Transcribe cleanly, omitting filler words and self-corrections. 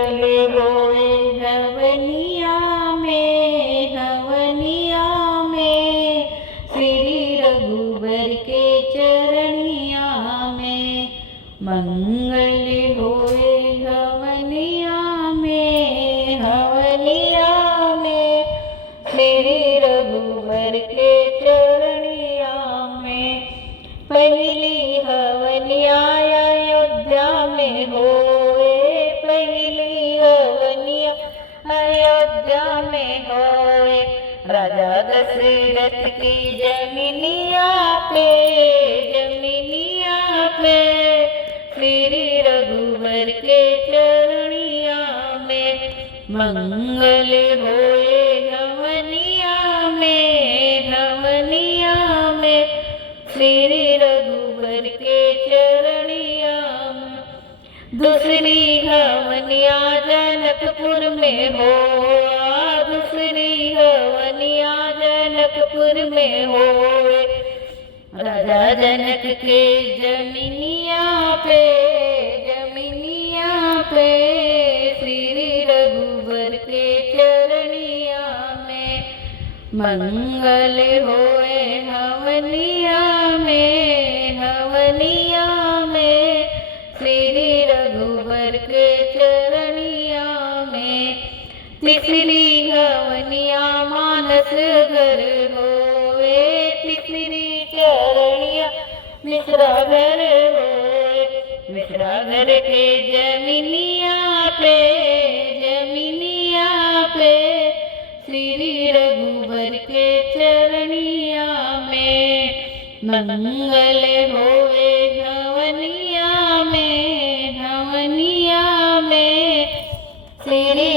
होए हवनिया में श्री रघुबर के चरनिया में मंगल होए हवनिया में श्री रघुबर के चरनिया में। पहली हवनिया अयोध्या में होए, पहली हवनिया अयोध्या में होए, राजा दशरथ की जमीनिया पे श्री रघुबर के चरनिया में मंगल होए हवनिया में श्री रघुबर के चरनिया में। दूसरी हवनिया जनकपुर में हो, दूसरी हवनिया जनकपुर में हो, राजा जनक के जमीनिया पे श्री रघुबर के चरनिया में मंगल होए हवनिया में श्री रघुबर के चरनिया में। तीसरी हवनिया मानस घर होए, तीसरी चरनिया मिश्रा घर होए, मिश्रा घर के जमीनिया पे श्री रघुबर के चरनिया में मंगल होए हवनिया में श्री